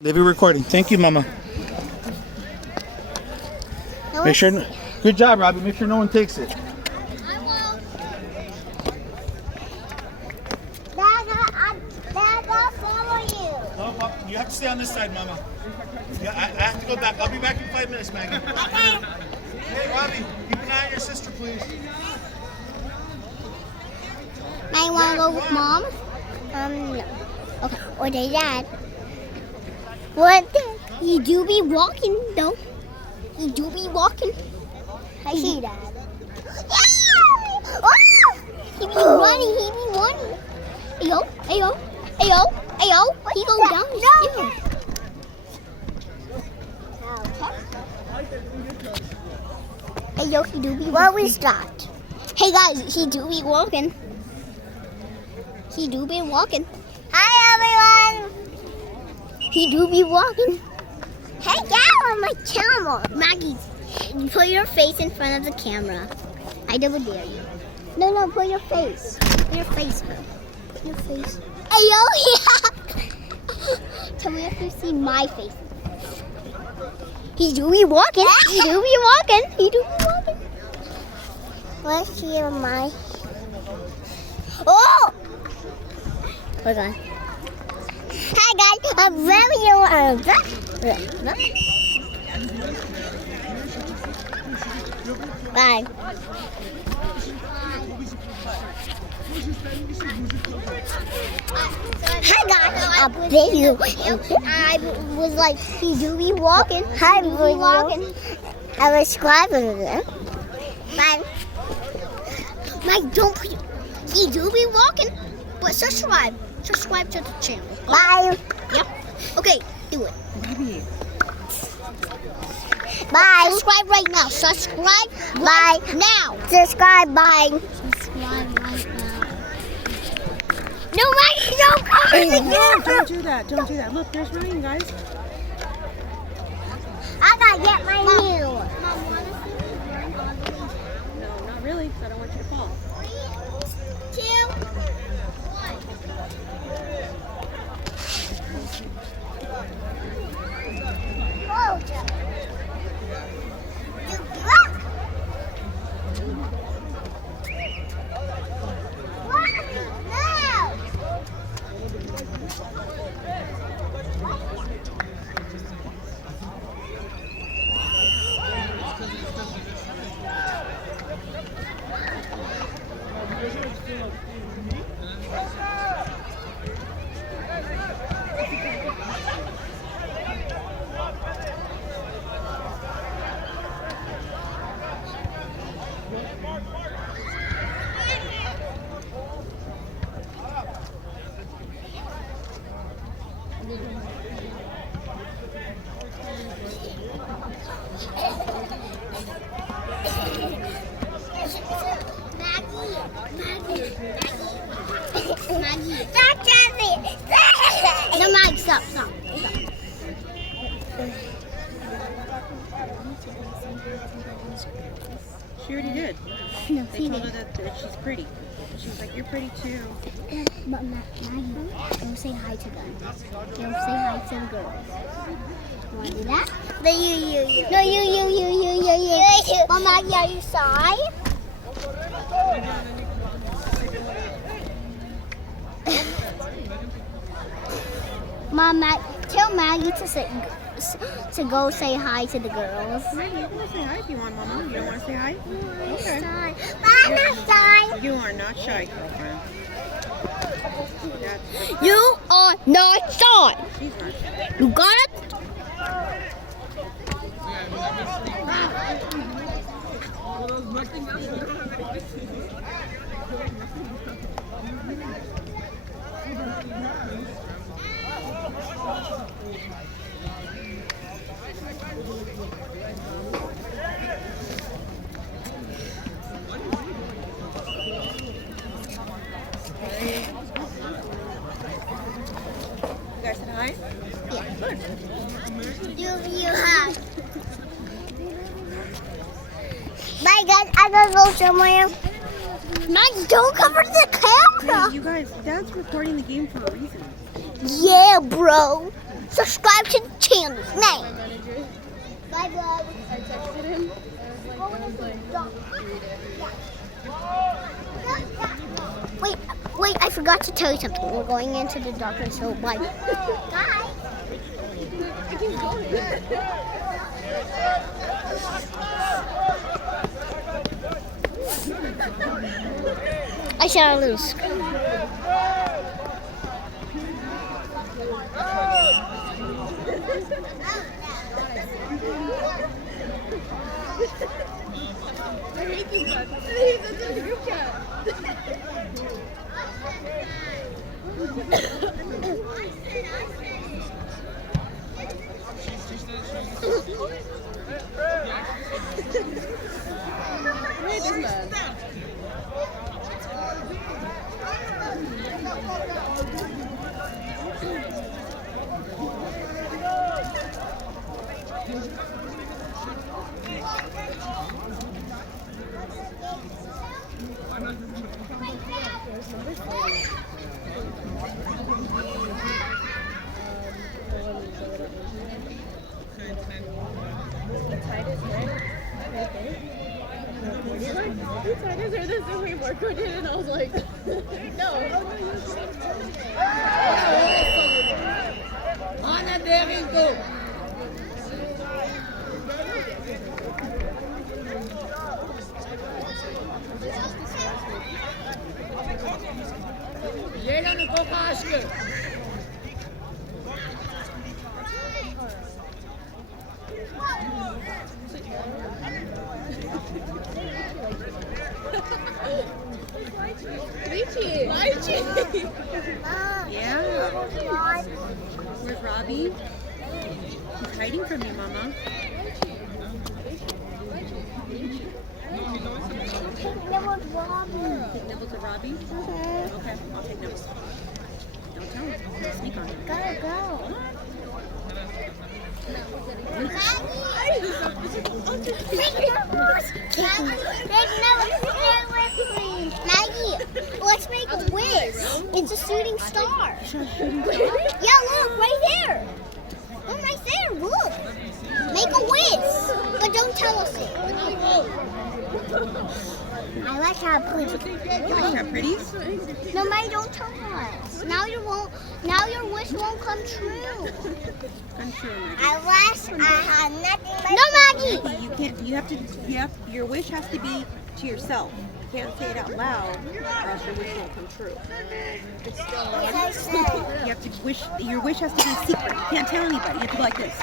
They'll be recording. Thank you, Mama. Make sure. Good job, Robbie. Make sure no one takes it. I will. Dad, I'll follow you. No, you have to stay on this side, Mama. Yeah, I have to go back. I'll be back in 5 minutes, Maggie. Okay. Hey, Robbie, keep an eye on your sister, please. I want to go with Mom? No. Okay. Or Dad. What? He do be walking, though. He do be walking. I see that. Yeah! Oh! He be running. He be running. Ayo, ayo, ayo, ayo. He go down the stairs. Ayo, he do be. Where we start? Hey guys, he do be walking. He do be walking. Hi everyone. He do be walking. Hey, get on my camera. Maggie, put your face in front of the camera. I double dare you. No, put your face. Put your face, bro. Put your face. Ayo, yeah. Tell me if you see my face. He do be walking. He do be walking. He do be walking. Let's see my. Oh! Hold on. Hi guys, I'm very Bye. Hi guys, a video. I was like, he do be walking. Hi, do be walking. I was subscribing to them. Bye. Mike, don't put. He do be walking, but subscribe. Subscribe to the channel. Bye. Yep. Okay, do it. Bye. Subscribe right now. Subscribe right now. Subscribe. Bye. Subscribe right now. No, Maggie, don't cover the camera. Don't do that. Don't do that. Look, there's Ryan, guys. I gotta get my new. No, not really, because I don't want you to fall. 3, 2, 1. Maggie. Stop, Jesse. No, Maggie, stop. She already did. No, They told her that she's pretty. She was like, you're pretty too. But Maggie, don't say hi to them. Don't say hi to the girls. You want to do that? No, you. No, you. Well, Maggie, are you shy? Mom, tell Maggie to go say hi to the girls. Maggie, you can say hi if you want, Mama. You don't want to say hi? Okay. Shy. But I'm not shy. You are not shy, girlfriend. You are not shy. She's not shy. You got it? You guys said hi? Yeah. Good. You have. Bye guys, I gotta go somewhere. Maggie, don't cover the camera. Hey, you guys, Dad's recording the game for a reason. Yeah, bro. subscribe to the channel now. Bye, bye. I texted him. I was like, Wait, I forgot to tell you something. We're going into the darkness, so bye. Bye. I keep going. I shall lose. I hate these guys. He's in the group chat. I hate this man. He tied his hair the same way Marco did, and I was like, no. Ana Deringo. Llega no Kokashke. Lychee. Yeah. Where's Robbie? He's hiding from you, Mama. Take nibbles of Robbie? Okay, I'll take nibbles. Don't tell him. Sneak on him. Gotta go. Maggie, let's make a whiz. It's a shooting star. Yeah, look, right there. Look, right there, look. Make a whiz. But don't tell us it. I like how pretty. You like that pretties? No, Maggie, don't tell us. Now your wish won't come true. I'm sure, Maggie. I had nothing. No, Maggie. You can't. Your wish has to be to yourself. You can't say it out loud, or else your wish won't come true. You have to wish. Your wish has to be a secret. You can't tell anybody. You have to go like this.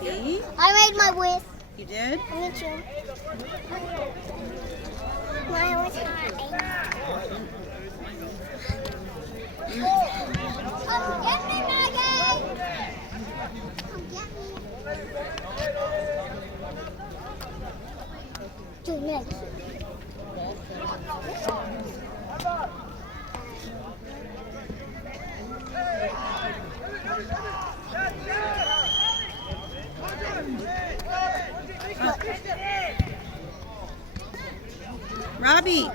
See? I made my wish. You did? Me too. My wish Come get me, Maggie! Come get me. Do next. Robbie,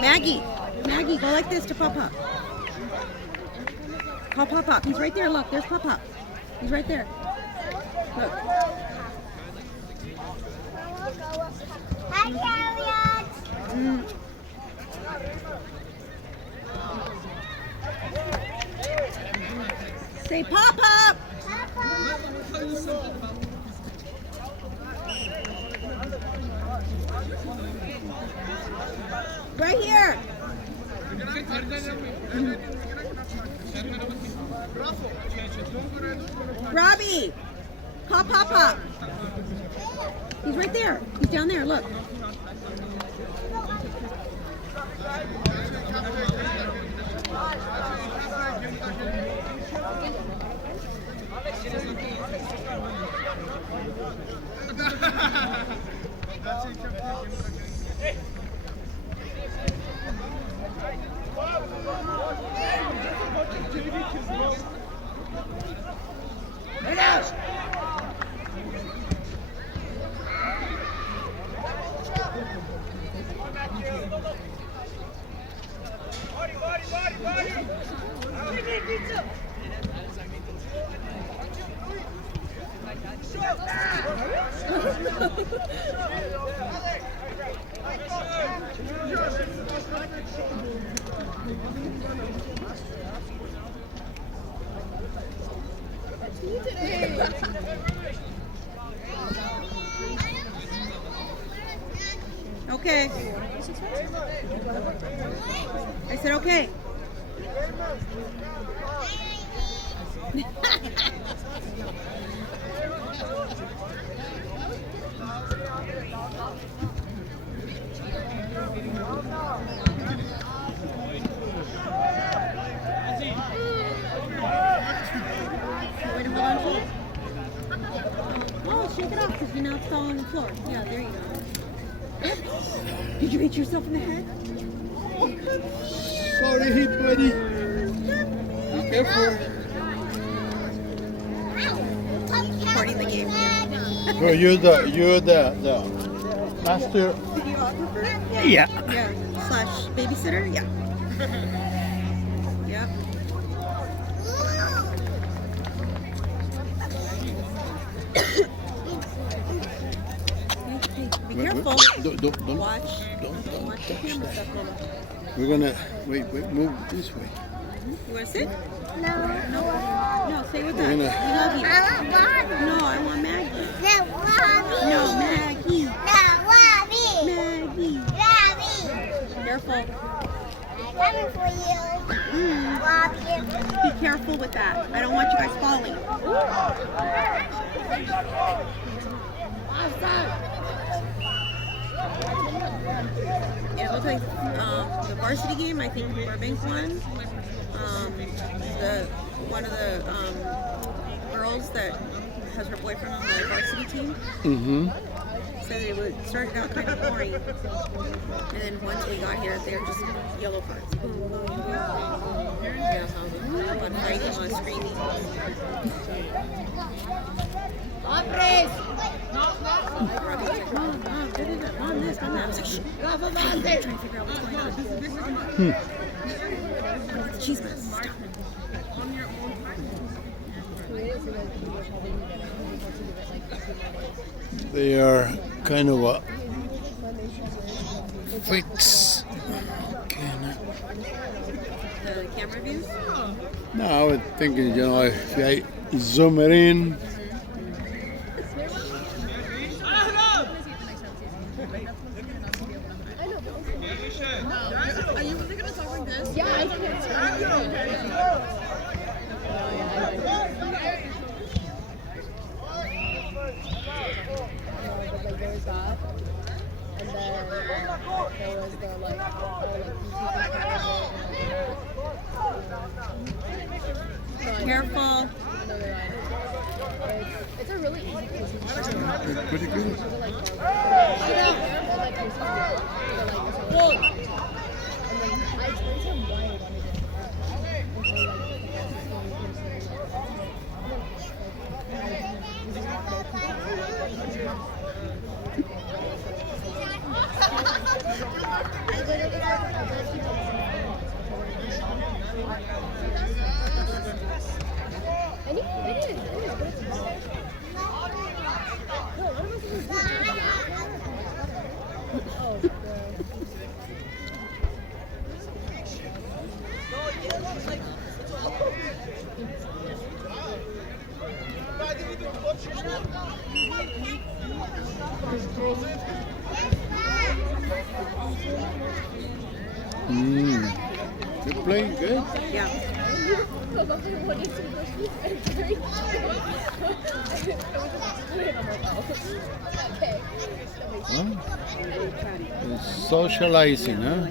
Maggie, go like this to Papa. Call Papa. He's right there. Look, there's Papa. He's right there. Look. Hi, Harriet. Say Papa. Right here. Robbie, call Papa. He's right there. He's down there. Look. Okay. I said okay. Wait a minute. Oh, shake it off because you now it's all on the floor. Yeah, there you go. Did you hit yourself in the head? Sorry, buddy. Be careful. Recording the game. Yeah. Oh, you're the master. Videographer? Yeah. Yeah. Slash babysitter? Yeah. Yep. Be careful. Don't Watch. don't Watch the touch camera that. stuff. Lola. We're gonna wait. Move this way. You want to sit? No. No, stay with us. We're We gonna- love you. I want Barbie. No, I want Maggie. No, Barbie. No, Maggie. No, Barbie. Maggie. Barbie. Careful. Coming for you. Barbie. Be careful with that. I don't want you guys falling. It looks like the varsity game. I think Burbank won. One of the girls that has her boyfriend on the varsity team Mm-hmm. said it started out kind of boring, and then once we got here, they were just yellow cards. Yeah, a lot of fighting, a lot of screaming. Mom, this, Mom, that. I was like, shh. I'm trying to figure out what's going on. She's gonna stop. They are kind of a freaks. The camera views? No, I was thinking, if I zoom it in. Are you really gonna talk like this? Yeah, I can. There's that, and then there was the Careful. It's a really easy They're pretty good. I explained to him why I wanted it. And it is, but it's hard. No, what am I supposed to do? Oh, They're playing good. Yeah. Huh? They're socializing, huh?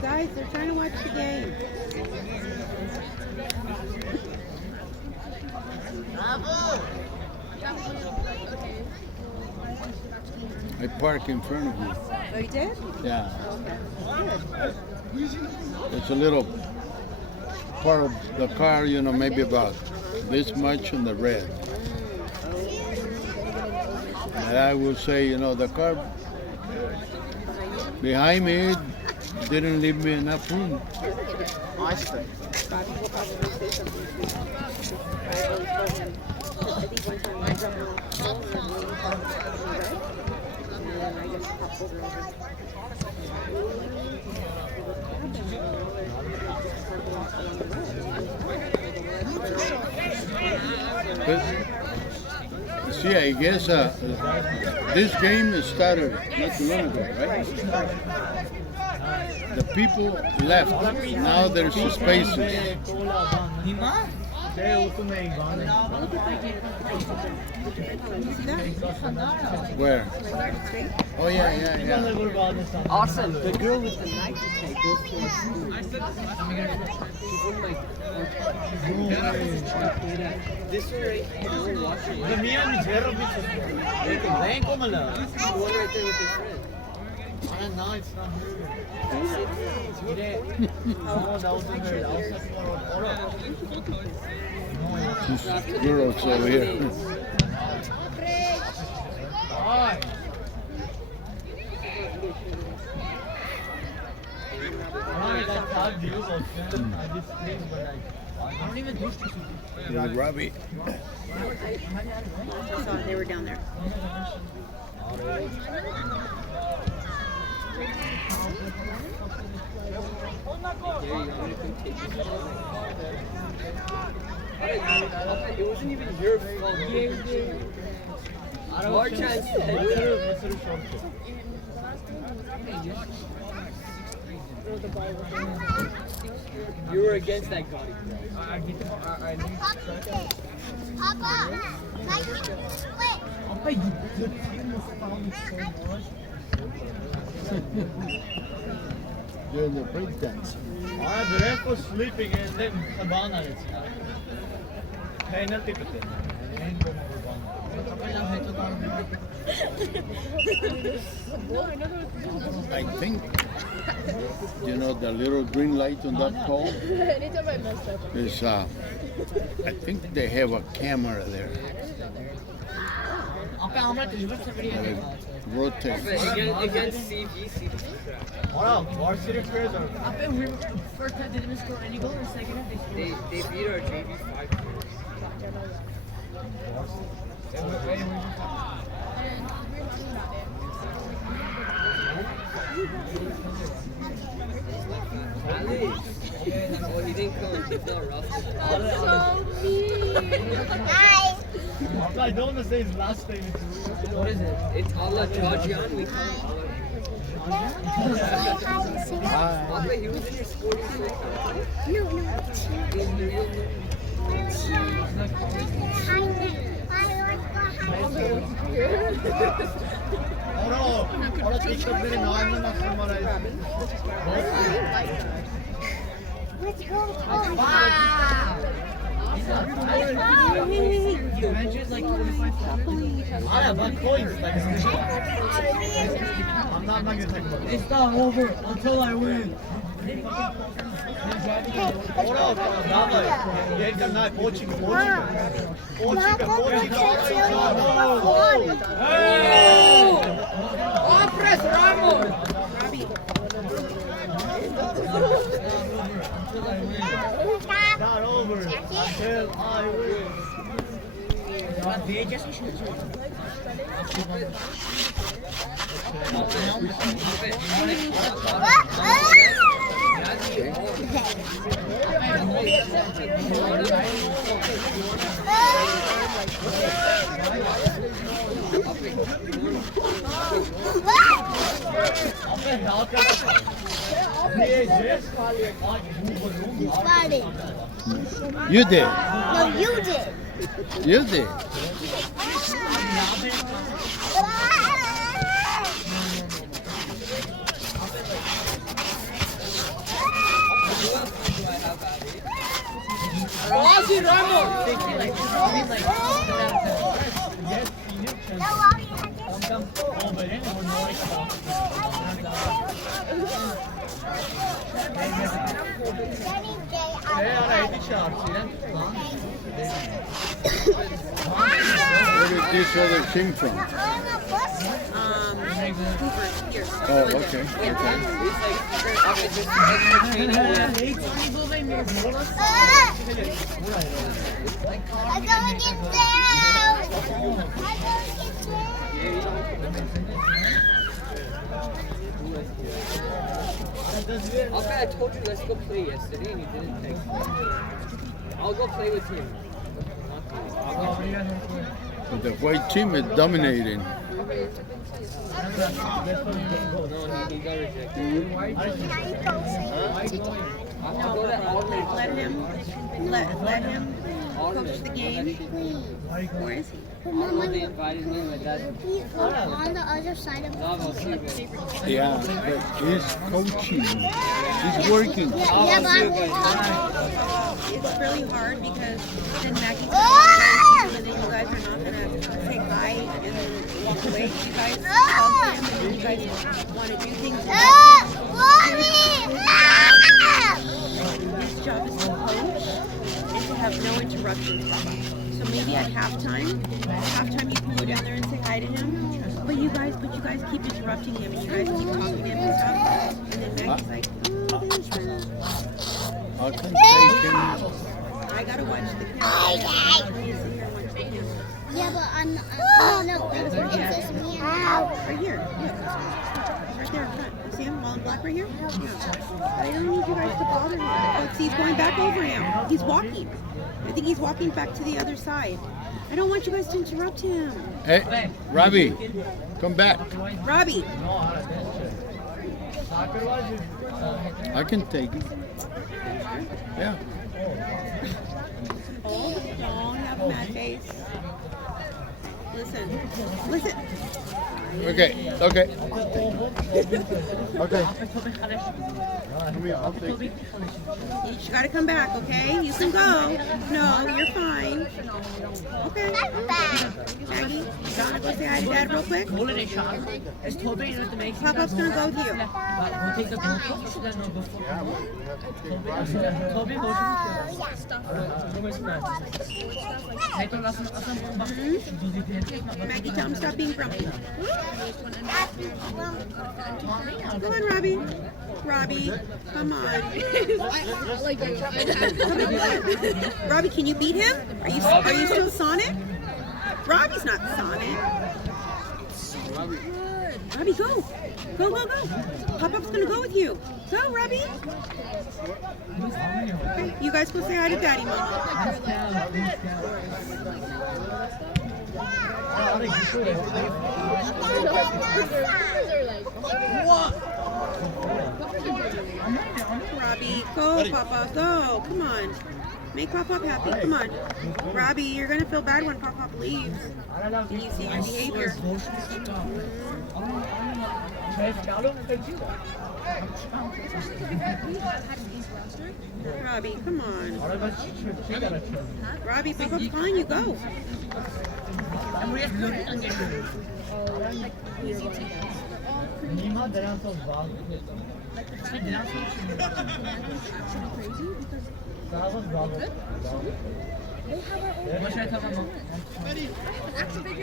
Guys, they're trying to watch the game. I park in front of you. Oh, you did? Yeah. Okay. Good. It's a little part of the car, you know, maybe about this much in the red. And I will say, you know, the car behind me didn't leave me enough room. Bobby will probably say something to me. I always told him, I think one time I jumped on the wall and then he parked in red, and then I just popped over. But, see, I guess this game started not too long ago, right? The people left. Now there's spaces. Where? Oh yeah. Awesome. The girl with the Nike tag goes to a school. She's in like this one right here. We're watching. The one right there with his friend. No, it's not her. These girls over here. Robbie. They were down there. It wasn't even your fault. Our chance. You were against that guy. Papa, nice split. Doing the break dance. The ref was sleeping and then Habana is penalty. I think, you know, the little green light on that pole Anytime I mess up. is, I think they have a camera there. And it rotates. Against CVC. Varsity players are First time they didn't score any goal, and second half they beat our JV 5. Oh, he didn't come. He felt rough. Hi. I don't want to say his last name. What is it? It's Allah Chajian. We call him Allah. Papa, he was in your school. Ahora teacher들이 나왔는 학생 말아야지. Let's go. You mentioned like 25. But coins. I'm not gonna take it. It's not over until I win. 일단 나 꼬치고. Press Ramos! Not over until I win. BHS You did. No, you did. You did. Rossi Ramos! baby shark, see them? Where did this other came from? Hoover here. Oh, okay. I'm gonna get down. Okay, I told you let's go play yesterday and you didn't text me. I'll go play with him. But the white team is dominating. No, he got rejected. I'll go to Albany. Let him coach the game. Where is he? Although they invited me, my dad. On the other side of No, I'll see you guys. Yeah, but he's coaching. He's working. Yeah, but It's really hard because then Maggie Ah! and then you guys are not gonna say hi and then walk away. You guys talk to him and then you guys want to do things. His job is to coach and to have no interruptions. So maybe at halftime you can go down there and say hi to him. But you guys keep interrupting him and you guys keep talking to him and stuff. And then Maggie's like, oh, there's one. I can take him. I gotta watch the camera. yeah, but I'm no, it's just me and Right here. Yeah. Right there in front. You see him all in black right here? Yeah. I don't need you guys to bother him. Oh, see, he's going back over him. He's walking. I think he's walking back to the other side. I don't want you guys to interrupt him. Hey, Robbie, come back. Robbie. I can take him. Yeah. Don't have a mad face. Listen. Okay. Okay. Come here, I'll take it. You just gotta come back, okay? You can go. No, you're fine. Okay. Maggie, you wanna go say hi to Dad real quick? Holiday shop. Is Toby in the making? Pop-Up's gonna go with you. We'll take the gold cup. Toby, go Maggie, tell him stop being grumpy. Come on, Robbie. Robbie, come on. Robbie, can you beat him? Are you still Sonic? Robbie's not Sonic. Robbie, go. Go. Pop-Up's gonna go with you. Go, Robbie. Okay, you guys go say hi to Daddy, Mama. Robbie, go, Papa, go. Come on. Make Pop-Up happy. Come on. Robbie, you're going to feel bad when Pop-Up leaves. And you see your behavior. Robbie, come on. Robbie, Pop-Up's calling you. Go.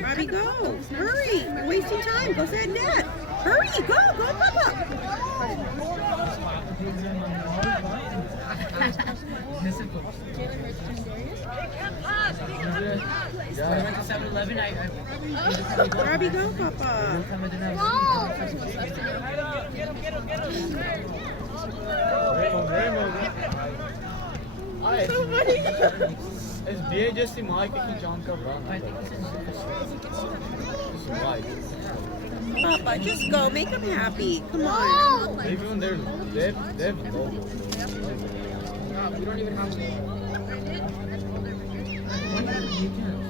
Robbie, go. Hurry. You're wasting time. Go say Dad. Hurry. Go, Papa. Robbie, go, Papa. It's BHS marketing John ka ba? Papa, just go. Make him happy. Come on. Even they're low. We don't even have to.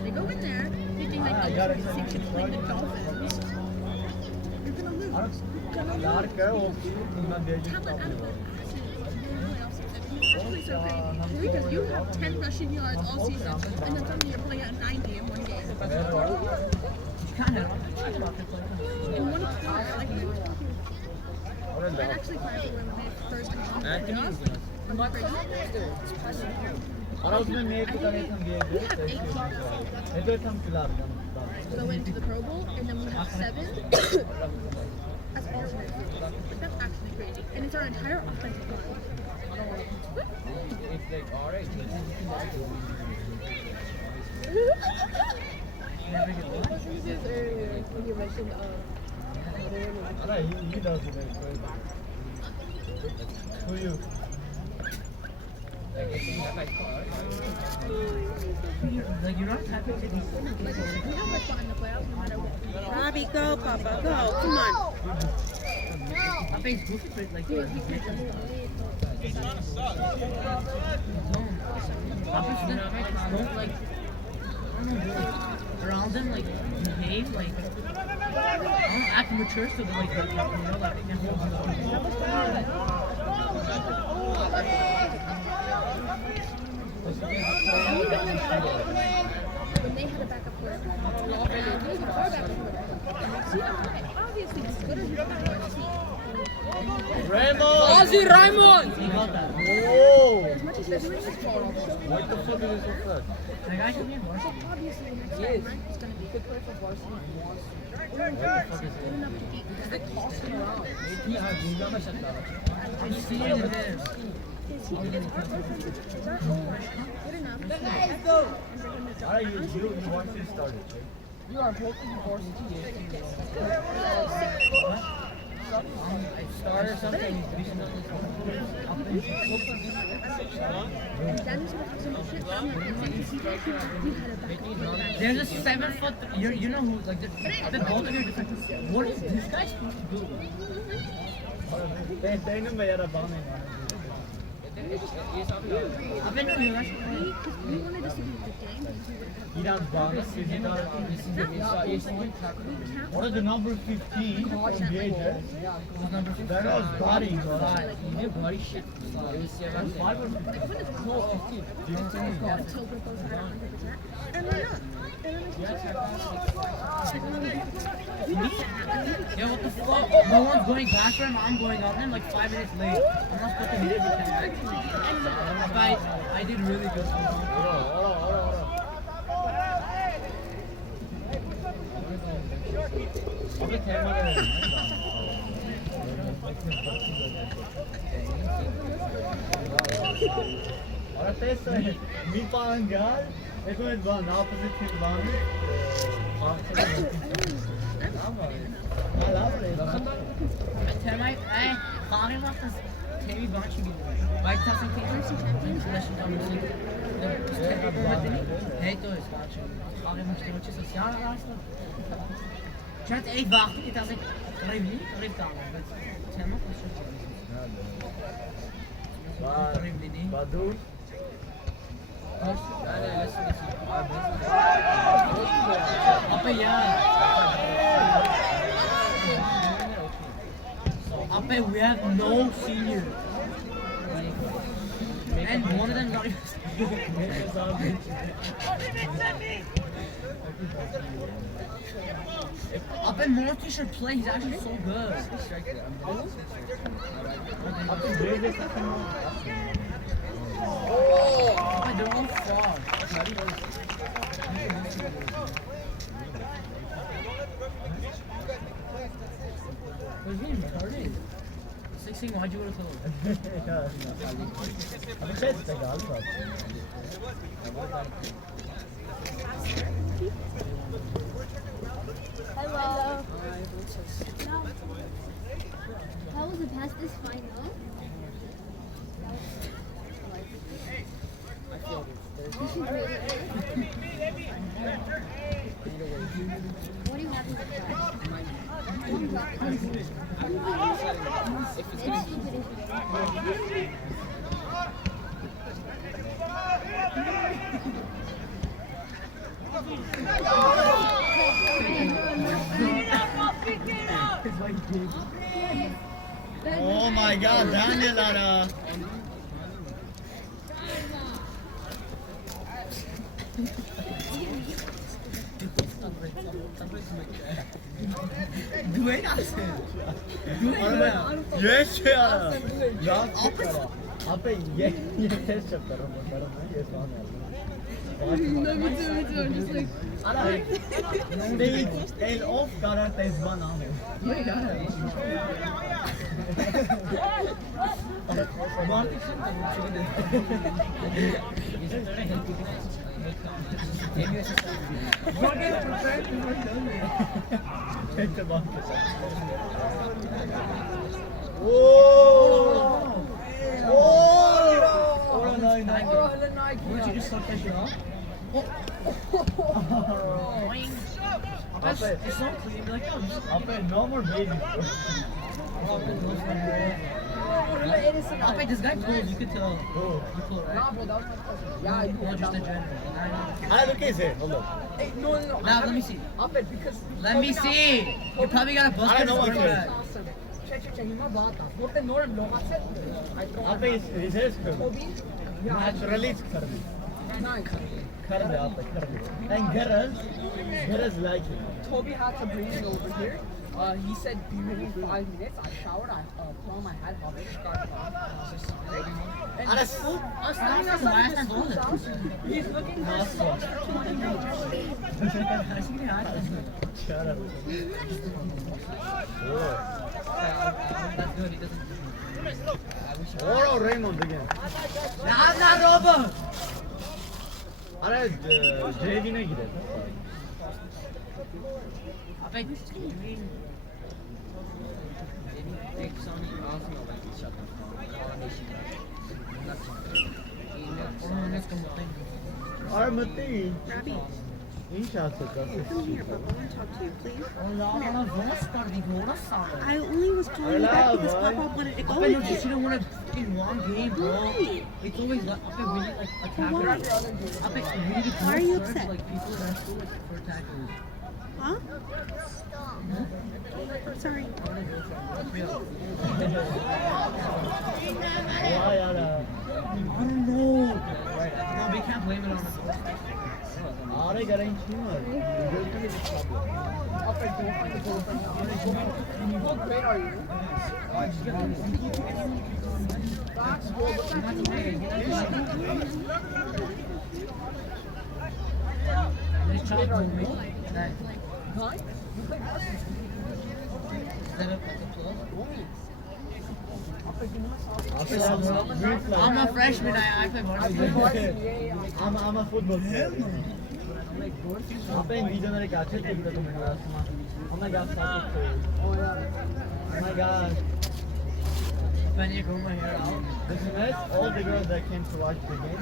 They go in there thinking like the Dolphins. You're gonna lose. Because you have 10 rushing yards all season, and then suddenly you're playing at 90 in one game. In one quarter, like we were talking. I'd actually planned to win when they first came out. उसमें मैं एक तरह से Go into the Pro Bowl, and then we have 7 as alternates. Like, that's actually crazy. And it's our entire offensive line. It's like, alright. When you mentioned, he does it. Who you? Like you're not happy to be. we have a spot in the playoffs no matter what. Robbie, go, Papa, go. Come on. I think it's good, but like. Like around them, like behave, like I don't act mature, so they're like, you know, like they can hold When they had a backup quarterback, he was a quarterback. Obviously, as good as you can see. Ozzy Raymond! He got that. Whoa! As much as he's doing this ball, What the fuck is this offense? Like I should be in varsity. obviously the next time, right, it's going to be good play for varsity. Good enough to beat because they toss him around. I'm seeing this. Good enough. Alright, you want to start it, right? You are hoping varsity. I started something. There's a 7 foot. You know who like the both of you different. What is this guy supposed to do? They know me at a bombing. I've been doing that. We wanted us to be a good game because we would have. He does bombs. What is the number 15 from BHS? That was body. You did body shit. It was 7. 5 or 15? Until it goes higher 100%. And they're not. And then Yeah, what the fuck? No one's going back for him, I'm going up him like 5 minutes late. I'm not supposed to hit him. But I did really good. Ahora te mi pangal, eso es one opposite team one. I Kari macht das Terry Banchi wieder. Weil das ein Terry vielleicht da müssen. Das Terry Banchi. Hey, du ist Banchi. Kari macht das Sozial raus. Chat echt wacht, ich das Revli, da. Terry macht das schon. Badu. Aber ja. We have no seniors. And one of them not even. Up in Morty should play, he's actually so good. Oh, they're all far. Was he retarded? 16, why'd you go to Tulum? I'm sure it's the golf club. Hello. How was it past this final? What do you have in the car? If it's gonna Oh my god, Daniel Lara. Güven alsın. Güven. Yes ya. 앞에 얘 테스트 쳤더라. 나랑 얘 소환해. No, me too. I'm just like, Stage off karate is one arm. Would you just suck that shit off? It's so clean. Like, oh, just After no more baby. I bet this guy told you could tell. You told, right? Nah, bro, that was my cousin. Yeah, I do. Or just a general. I look at it. Hold on. Hey, no. Now, let me see. Up it because. Let me see. You probably got a bust I know for what that. it is. Check. Hima baat था. वो ते नोर लोग आते. I throw. After is research कर. Toby. Yeah. Naturally कर दे. Nice. कर दे आप कर दे. And girls like it. Toby had to bring it over here. He said, be ready in 5 minutes. I showered, I put on my hat, I started and That's last time told it. he's looking for Shut up. That's good. He doesn't. Oh, Raymond again. I'm not over. अरे JV में गिरे. I bet this is green. और मती. इन शायद से कर. Come here, Papa. I want to talk to you, please. I I only was calling you back because Papa wanted to go bet you with just you. don't want to fucking long game, bro. Why? It's always like, I bet really like attackers. I bet really good Why are you players, upset? like people that are still like for attackers. Huh? Sorry. वाह यार. I don't know. No, we can't blame it on us. अरे करें क्यों? How great are you? Nice job, homie. Nice. Huh? You play basketball? Is that a plus? I'm I'm a freshman. I play varsity. I'm a football player. आपने visionary catch it किया तो मेरे पास oh my god stop it oh my god When you grow my hair out. this is all the girls that came to watch the game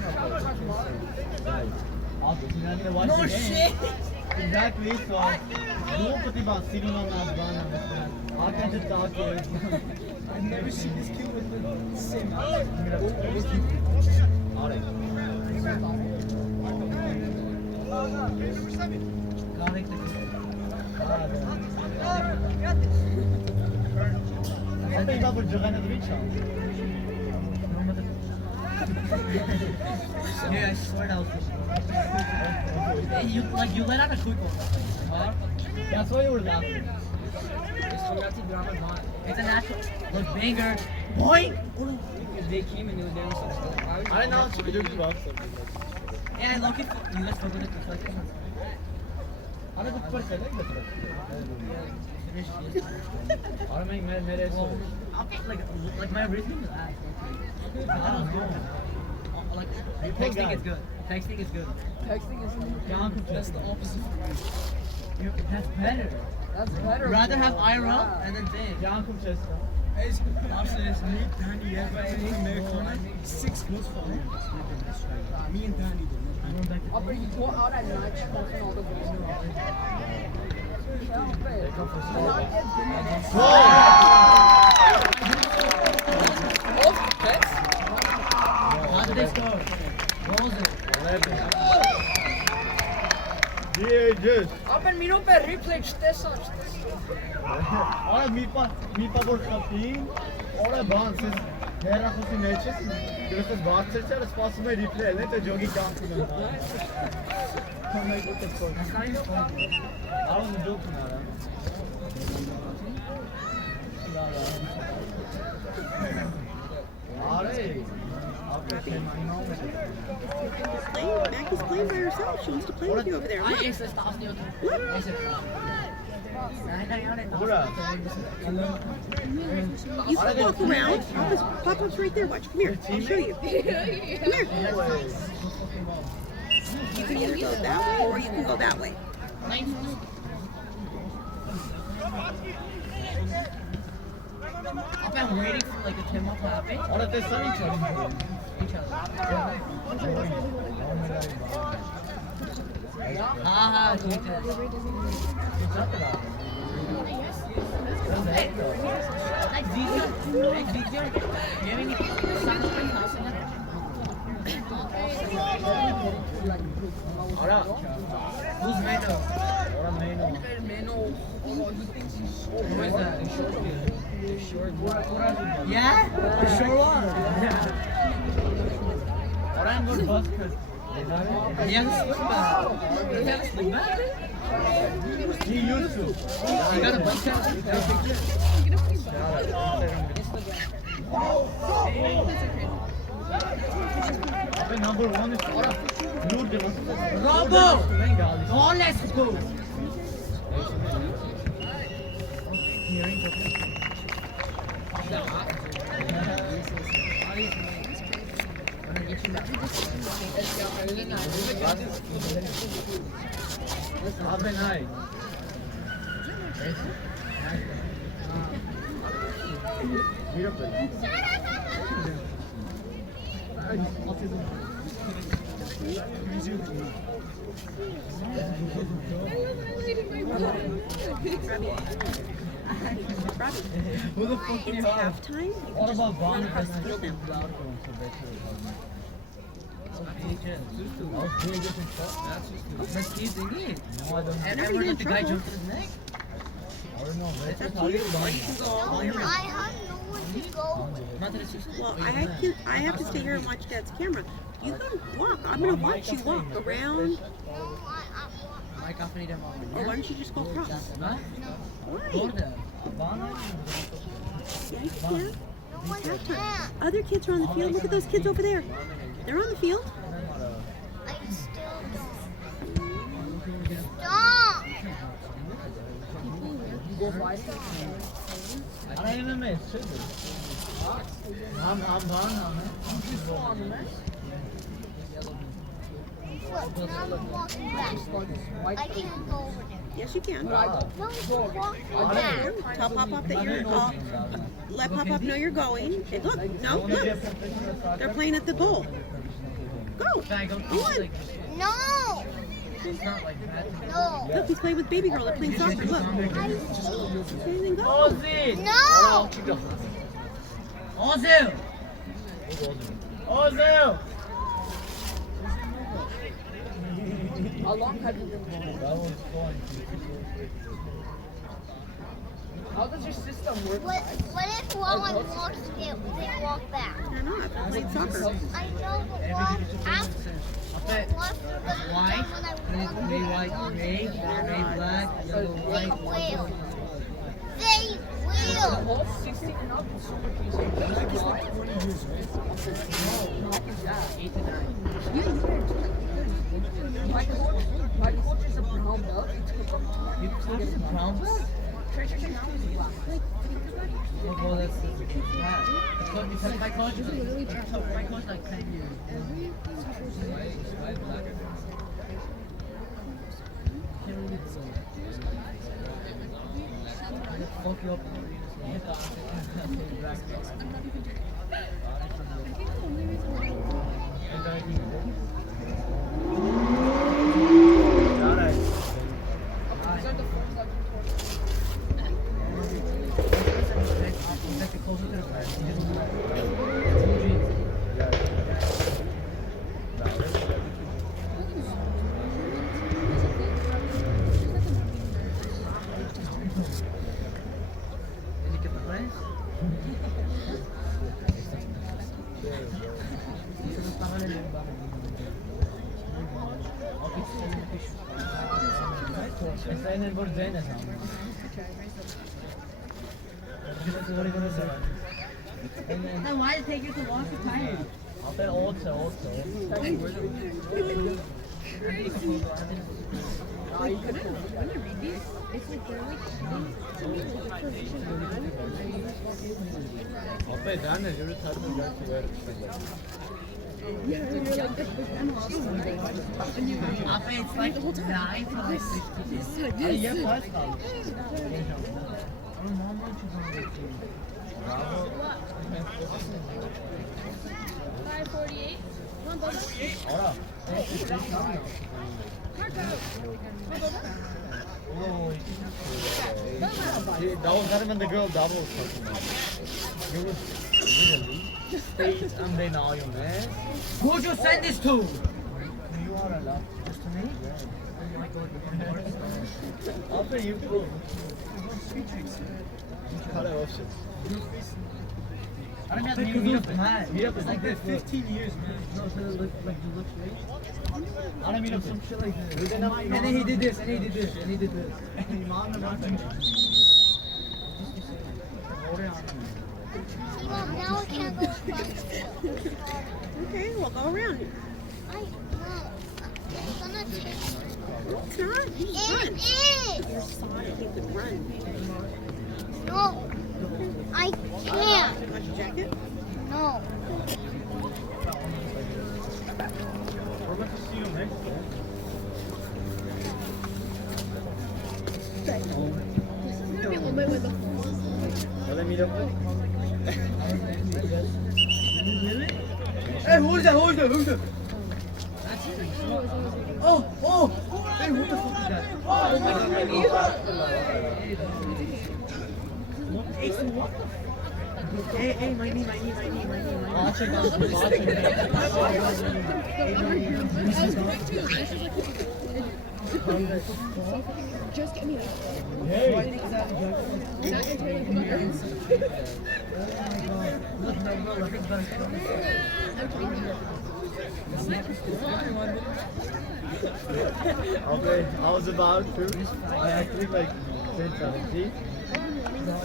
guys all the girls watch No the game shit. exactly so no Pratibha sitting on that one I can just talk to it I've never seen this kid with the same Garlic the Apa iba berjalan at reach out? Yeah, I swear that was Hey, you let out a quick one. That's why you were laughing. It's a natural. Look, banger. Boing! They came and they were doing something. I know it's video box. Yeah, I look it. You guys forgot it. Like, अरे कुछ पर चले गए तो finish. और मैं मेरे Well, like my rhythm is ass. I don't know. Like texting is good. Texting is good. Texting is That's the opposite. That's better. that's better. Rather have IRL and then thing. क्या कुछ चेस्टा After this, me, Danny, everybody, 6 close followers. Me and Danny. Up there, you go out at night smoking all the girls. Yeah, up there. Oh, pets? How did they score? What was it? BHS Up and miro pe replay çtesa. और मीपा board का तीन और बांस मेरा कुछ matches जो इस बात से चल इस पास में रिप्ले ले तो जोगी काम करता है मैं को तो कोई आओ जो तुम्हारा अरे Maggie's playing by herself. She wants to play with you over there. Ay, Look. ese está hostia. Ese. You can walk around. Pop-up's right there. Watch. Come here. I'll show you. Come here. You can either go that way or you can go that way. I've been waiting for like a 10-month to happen. और ते सनी चल Each other. हाँ, ठीक है. Like these are, you have any sacrifice house in there? Ahora Who's Mano? ahora menos Mano. Who is that? Yeah? The short one? ahora I'm good bus cuz He has a slim bag. He has a slim bag? he used to He got a bus cat? Got a picture? अबे number 1 is ahora blue difference Robo! Oh, let's go! अबे नहीं Who the fuck It's halftime. What about Bond? Hospital now. Let's keep thinking. No, I don't know. And Never remember get in that the guy trouble. jumped in his neck? I don't know. It's up to you. Or you can go all the way around. I have nowhere to go. Not that it's just Well, I have to stay here and watch Dad's camera. You can walk. I'm gonna watch you walk around. my company demo. Or why don't you just go across? Huh? Why? Border. Yeah, you can. It's halftime. Other kids are on the field. Look at those kids over there. They're on the field. I still don't. Stop! I don't even miss. I'm done. Look, now I'm walking back. I can't go over there. Yes, you can. No, I'm walking back. Tell Pop-Up that you're. Let Pop-Up know you're going. And look, no, look. They're playing at the goal. Go. Guy, go Go on. No! It's not like that. No! Look, he's playing with Baby Girl. They're playing soccer. Look. I see. Then go. No! Ozil! Ozil! How long have you been playing? That was fun. How does your system work? What if while I'm walking, they walk back? They're not. They're playing soccer. I know, but what after? What White, when I gray, white, gray, black, yellow, They white. will. They will. All 16 and up is super easy. Yeah, 8 to 9. My coach is a brown belt. You play the brown belt? Oh, well, that's yeah. Because my coach is like 10 years. Fuck you up. Then why did it take you so long to tire? I'll say also. I'll say then you're starting to wear It's like 9 for like 60. Yeah, first time. 548. Come on, Boba. Ahora. That was not even the girl that was talking about. You was literally state and then all you man. Who'd you send this to? You are allowed. Just to me? After you go. Color option. I don't have to meet up mad. Meet up is Like that 15 years, man. No, so it look like you look straight. I don't meet up some shit like this. And then he did this, and he did this, and he did this. Mom, now I can't go across. Okay, we'll go around. Mom, it's gonna take. Turn. You can run. It You're is. sorry. You can run. No, I can't. Want your jacket? No. We're going to see you next time. Let me know. Hey, who's that? Oh! Hey, what the fuck is that? Oh my god, Hey, my knee. Just get me out. Okay, I was about to. I actually like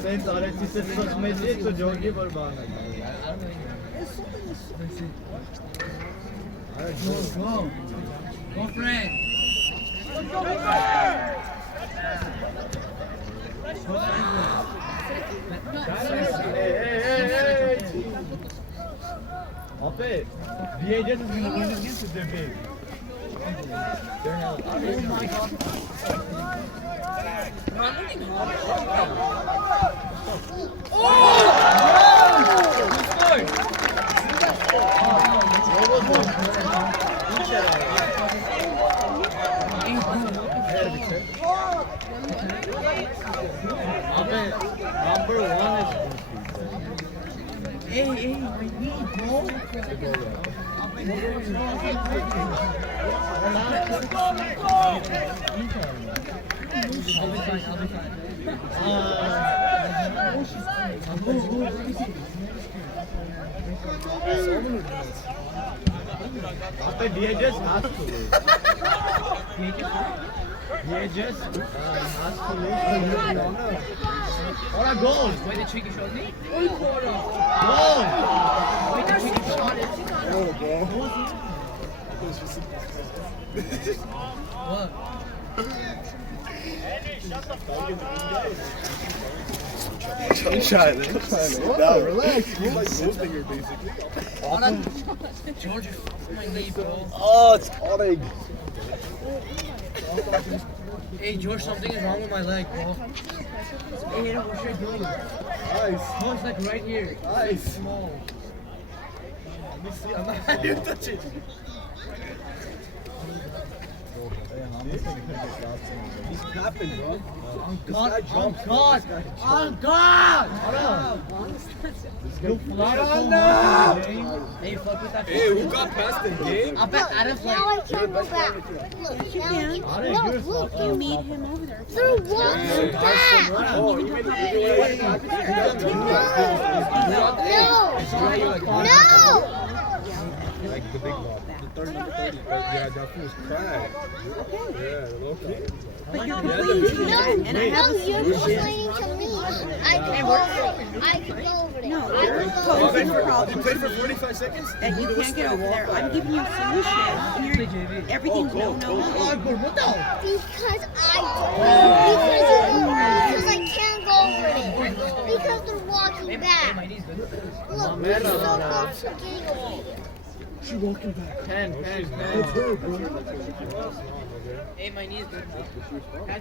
since already से सोच में थी तो जोगी पर बांध Go, friend. Hey, BHS is going to win this game to their big. Oh my god. Number one is Hey, my knee, bro. After BHS has to lose. BHS has to lose. Or a goal. Wait, the cheeky showed me? Goal. Wait, the cheeky shot it. What? No, relax. He's like ghosting her basically. George, my knee, bro. Oh, it's odd. Hey, George, something is wrong with my leg, bro. Hey, what should I do? Nice. No, it's like right here. Nice. Small. Let me see. I'm not even touch it. He's capping, bro. God, oh God, oh God! You fly so much in the game. Hey, fuck with that. Hey, who got past the game? I bet Adam's Now I like, can't go back. Look, now I can't. Look, You meet him over there. they're walking back. Oh, you made it. No. No. No. Like the big ball. 30, number 30. Yeah, that fool's cracked. Yeah, okay. But you're Yeah, playing the to vision. me, and I have a you're complaining to me. I can go over it. I can go over it. No, I you're can go over posing it. a problem You played for 45 seconds? that you can't get over there. I'm giving you a solution, and everything's no. Because I don't. Because I can't go over it. Because they're walking back. Look, they're so close to getting over it. She walking back. 10. That's her, bro. Hey, my knee's good now. My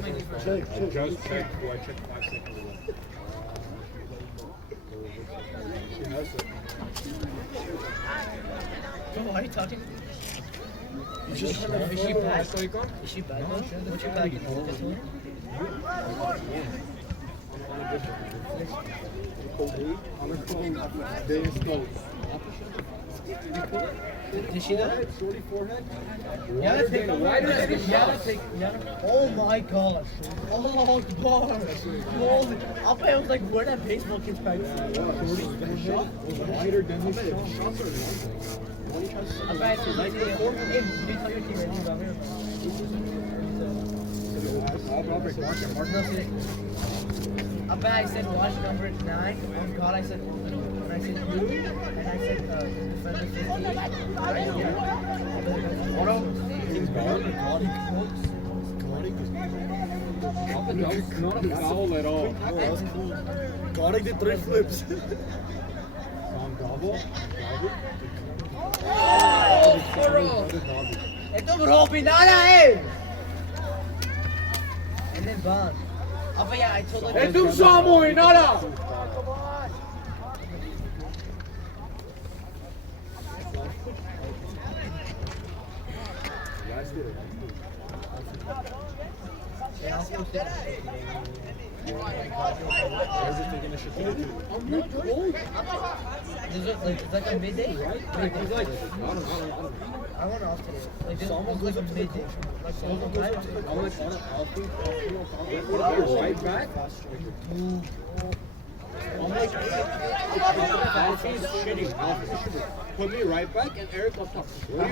knee's good. Check. Just check. I checked 5 seconds ago. She has it. Why are you talking? You just Is she bad? Is she bad? What's your bag? Did she know? Oh my gosh. Oh god. Holy. I'll bet it was like where that baseball kid's practice. Wider than his shots are. I bet it's like, hey, did you tell your team anything about me or not? I bet I said watch number 9. Oh god, I said, and I said you, and I said defender 15. Not a foul at all. Goddard did 3 flips. Esto bro, nada, eh! And then Bond. Oh, but yeah, I told her. Esto somos, nada. It's like a midday, right? I want off today. Like this almost like a midday. Like Right back. I'm like, he's shitting. Put me right back and Eric up top. No.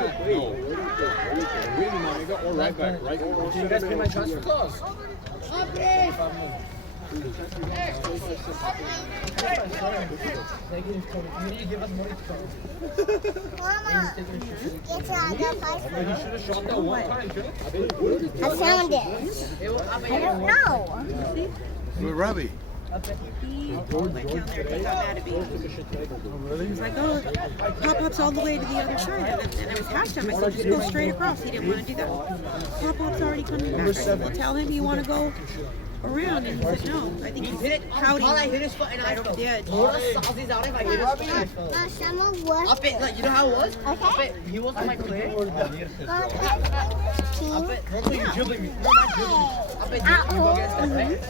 Or right back. Right. Did you guys pay my transfer clause? Mama, it's I should have shot that one time, found it. I don't know. With Robbie. He went down there and he got mad at me. He was like, oh, pop-up's all the way to the other side. And I was halftime. I said, just go straight across. He didn't want to do that. Pop-up's already coming back. I said, well, tell him you want to go around. And he said, no. I think he's pouting I hit his foot and I right over the edge. Someone was. Up it, like, you know how it was? Okay. Up it, he was on my clear. Up it, no, you dribbling me. No, not dribbling me. Up it, you go against that, right?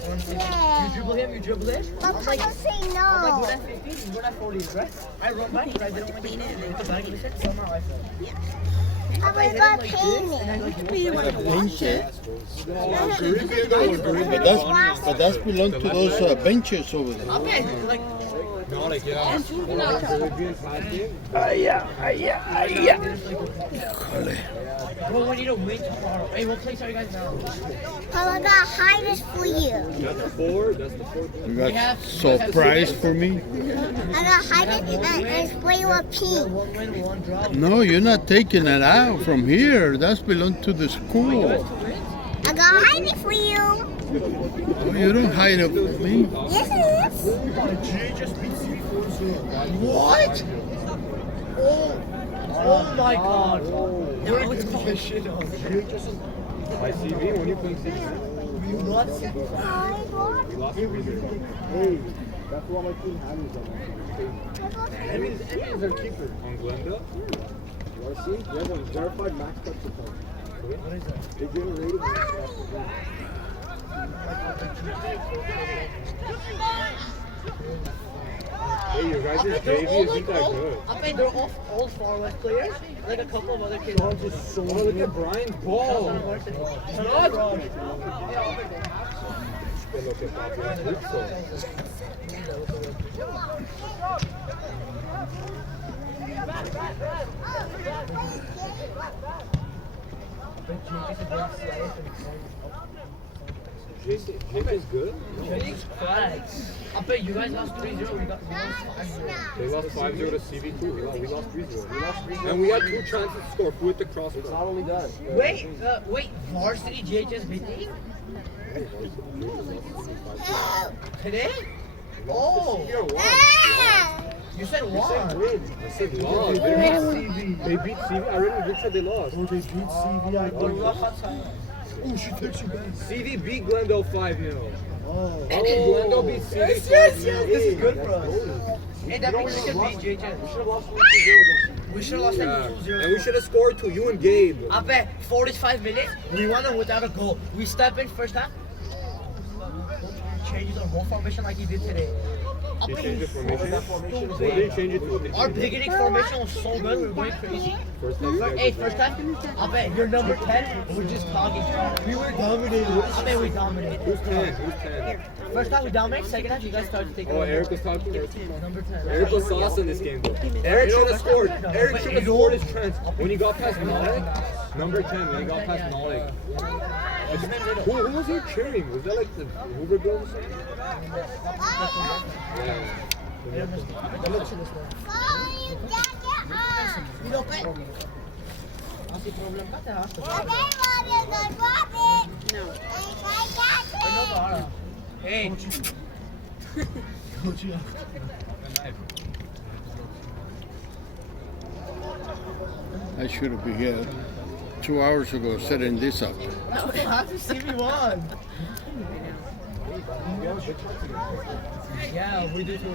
You dribble him, you dribble it. But I'm like, Papa say I'm like, no. go that 15, you go that 40, right? I run back, but I didn't want to clean it, and then the bag of the shit, somehow I fell. Papa got painted. We didn't want to wash it. But that's belong to those benches over there. Up it, like, Garlic, yeah. bro, we need to win tomorrow. Hey, what place are you guys now? Papa got hiders for you. That's the 4. That's the 4. You got surprise for me? I got hiders and spray with pink. One win, one draw. No, you're not taking it out from here. That's belong to the school. I got hiding for you. Oh, you don't hide it from me. Yes, it is. What? Oh my god. No, it's cold. My CV, when you play CV. You lost it. Hey, that's what my team had. Emmy's their keeper. On Glenda? You want to see? They have a verified max touch support. What is that? They generated Hey, you guys' They're JV all isn't like that all, good. I mean, they're all far west players. Like a couple of other kids. Oh, look at Brian's ball. Look at JV's good? I bet you guys lost 3-0. We lost 5-0. They lost 5-0 to CV2. We lost 3-0. And we had 2 chances to score. Who hit the crossbar? It's not only that. Wait, varsity JHS beating? Today? Oh! You said lost. I said lost. They beat CV. I already said they lost. They beat CV, I think. Oh, she takes you back. CV beat Glendale 5-0. Oh. Glendale beat CV 5-0. This is good for us. Hey, that means we should beat JHS. We should have lost 2-0. We should have lost like 2-0. And we should have scored 2. You and Gabe. I bet 45 minutes, we won them without a goal. We step in first half, changes our whole formation like he did today. He changed the formation. What did he change it to? Our beginning formation was so good, we were going crazy. First half. Hey, first half, I bet you're number 10, we're just talking. We were dominated. I bet we dominated. Who's 10? Who's 10? First half we dominated, second half you guys started taking Oh, over. Eric was talking. Number 10. Eric was sauce in this game though. Eric should have scored. Eric should have scored his chance. When he got past Malik, number 10, when he got past Malik. Who was he cheering? Was that like the Hoover girls or something? Yeah. Hey, I should have been here 2 hours ago setting this up. happy CV1. Yeah, we did too. Is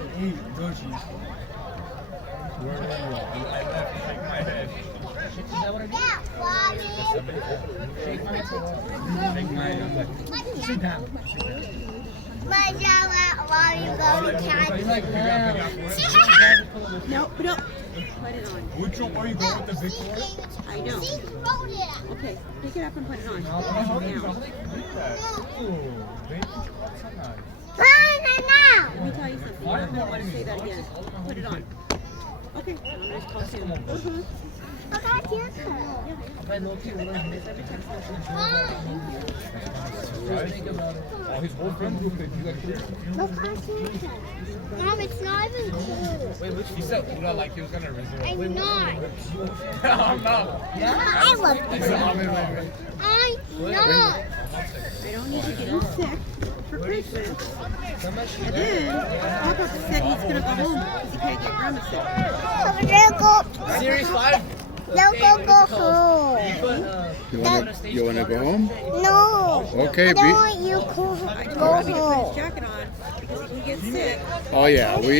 that what I do? Sit down. No, put it on. Which one are you going with the big one? I know. Okay, pick it up and put it on. Now. Let me tell you something. I'm not going to say that again. Put it on. Okay, I'm going to call Sam. Oh, his whole friend group could do like Mom, it's not even cool. Wait, which he said Ura like he was gonna reserve. I'm not. I'm not. I love this. I'm not. I don't need to get him sick for Christmas. And then, Papa said he's going to go home because he can't get Grandma sick. Series 5? Don't go home. You wanna go home? No. Okay, I don't want you to go I told him to put his home. jacket on because if he gets sick, Oh yeah,